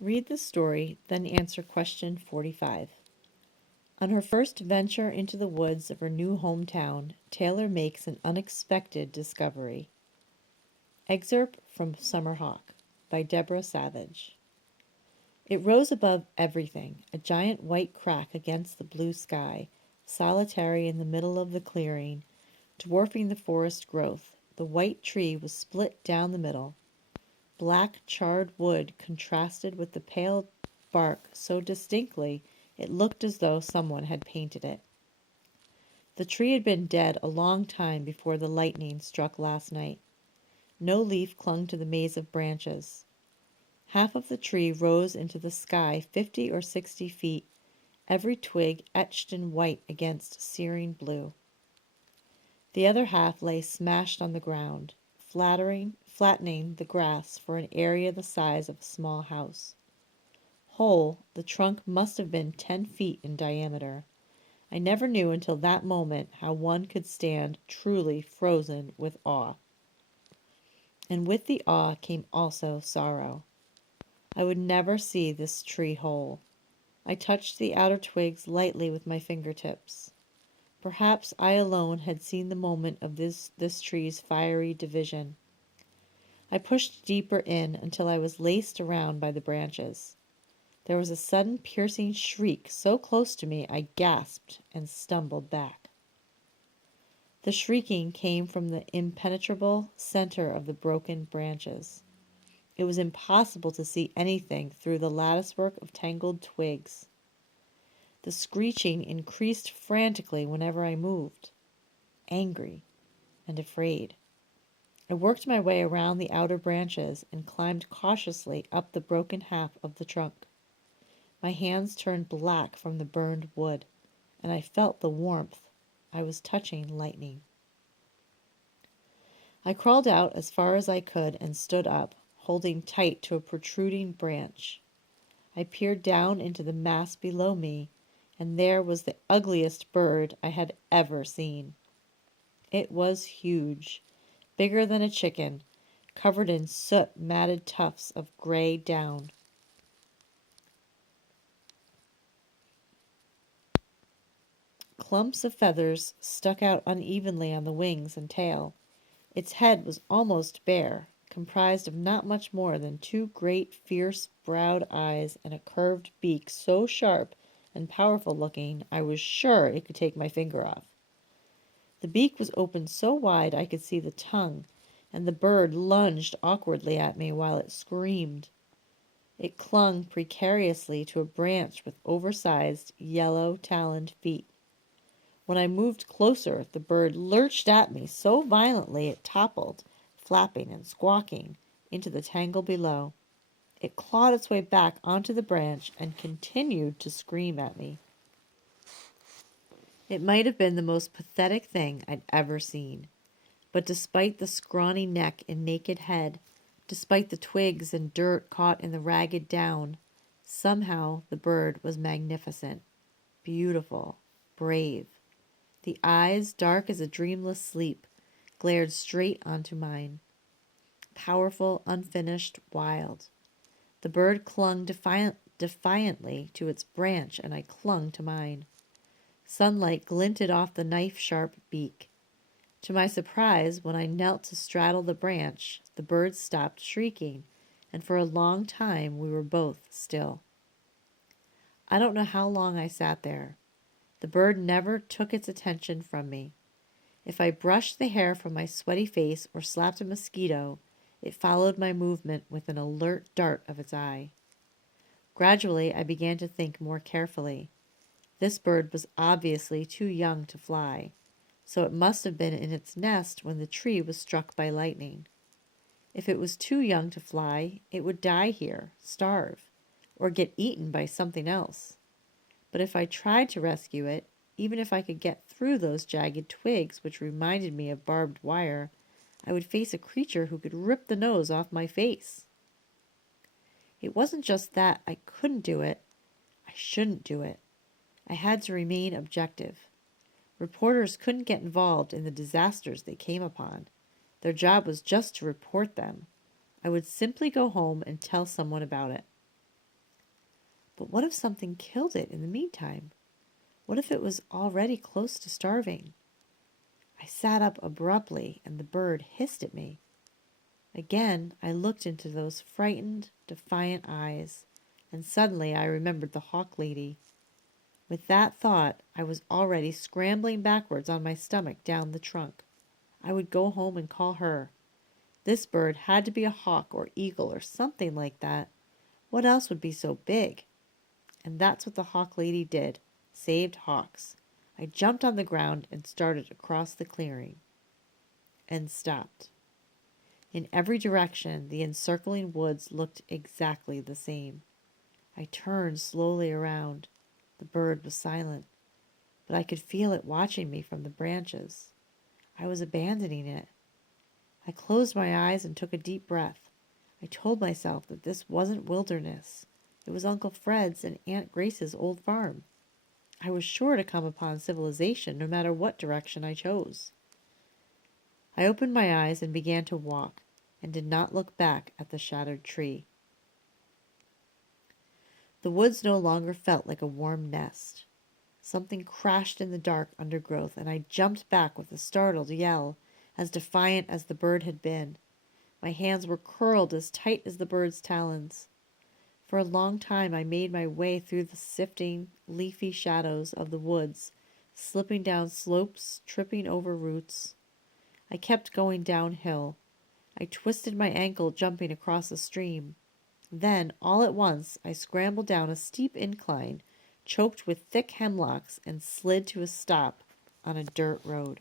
Read the story, then answer question 45. On her first venture into the woods of her new hometown, Taylor makes an unexpected discovery. Excerpt from Summer Hawk by Deborah Savage. It rose above everything, a giant white crack against the blue sky, solitary in the middle of the clearing, dwarfing the forest growth. The white tree was split down the middle. Black charred wood contrasted with the pale bark so distinctly it looked as though someone had painted it. The tree had been dead a long time before the lightning struck last night. No leaf clung to the maze of branches. Half of the tree rose into the sky 50 or 60 feet, every twig etched in white against searing blue. The other half lay smashed on the ground, flattening the grass for an area the size of a small house. Whole, the trunk must have been 10 feet in diameter. I never knew until that moment how one could stand truly frozen with awe. And with the awe came also sorrow. I would never see this tree whole. I touched the outer twigs lightly with my fingertips. Perhaps I alone had seen the moment of this tree's fiery division. I pushed deeper in until I was laced around by the branches. There was a sudden piercing shriek so close to me I gasped and stumbled back. The shrieking came from the impenetrable center of the broken branches. It was impossible to see anything through the latticework of tangled twigs. The screeching increased frantically whenever I moved, angry and afraid. I worked my way around the outer branches and climbed cautiously up the broken half of the trunk. My hands turned black from the burned wood, and I felt the warmth. I was touching lightning. I crawled out as far as I could and stood up, holding tight to a protruding branch. I peered down into the mass below me, and there was the ugliest bird I had ever seen. It was huge, bigger than a chicken, covered in soot-matted tufts of gray down. Clumps of feathers stuck out unevenly on the wings and tail. Its head was almost bare, comprised of not much more than two great fierce-browed eyes and a curved beak so sharp and powerful-looking I was sure it could take my finger off. The beak was opened so wide I could see the tongue, and the bird lunged awkwardly at me while it screamed. It clung precariously to a branch with oversized, yellow-taloned feet. When I moved closer, the bird lurched at me so violently it toppled, flapping and squawking, into the tangle below. It clawed its way back onto the branch and continued to scream at me. It might have been the most pathetic thing I'd ever seen. But despite the scrawny neck and naked head, despite the twigs and dirt caught in the ragged down, somehow the bird was magnificent, beautiful, brave. The eyes, dark as a dreamless sleep, glared straight onto mine. Powerful, unfinished, wild. The bird clung defiantly to its branch, and I clung to mine. Sunlight glinted off the knife-sharp beak. To my surprise, when I knelt to straddle the branch, the bird stopped shrieking, and for a long time we were both still. I don't know how long I sat there. The bird never took its attention from me. If I brushed the hair from my sweaty face or slapped a mosquito, it followed my movement with an alert dart of its eye. Gradually, I began to think more carefully. This bird was obviously too young to fly, so it must have been in its nest when the tree was struck by lightning. If it was too young to fly, it would die here, starve, or get eaten by something else. But if I tried to rescue it, even if I could get through those jagged twigs which reminded me of barbed wire, I would face a creature who could rip the nose off my face. It wasn't just that I couldn't do it, I shouldn't do it. I had to remain objective. Reporters couldn't get involved in the disasters they came upon. Their job was just to report them. I would simply go home and tell someone about it. But what if something killed it in the meantime? What if it was already close to starving? I sat up abruptly, and the bird hissed at me. Again, I looked into those frightened, defiant eyes, and suddenly I remembered the hawk lady. With that thought, I was already scrambling backwards on my stomach down the trunk. I would go home and call her. This bird had to be a hawk or eagle or something like that. What else would be so big? And that's what the hawk lady did. Saved hawks. I jumped on the ground and started across the clearing. And stopped. In every direction, the encircling woods looked exactly the same. I turned slowly around. The bird was silent, but I could feel it watching me from the branches. I was abandoning it. I closed my eyes and took a deep breath. I told myself that this wasn't wilderness. It was Uncle Fred's and Aunt Grace's old farm. I was sure to come upon civilization no matter what direction I chose. I opened my eyes and began to walk, and did not look back at the shattered tree. The woods no longer felt like a warm nest. Something crashed in the dark undergrowth, and I jumped back with a startled yell, as defiant as the bird had been. My hands were curled as tight as the bird's talons. For a long time I made my way through the sifting, leafy shadows of the woods, slipping down slopes, tripping over roots. I kept going downhill. I twisted my ankle jumping across a stream. Then, all at once, I scrambled down a steep incline, choked with thick hemlocks, and slid to a stop on a dirt road.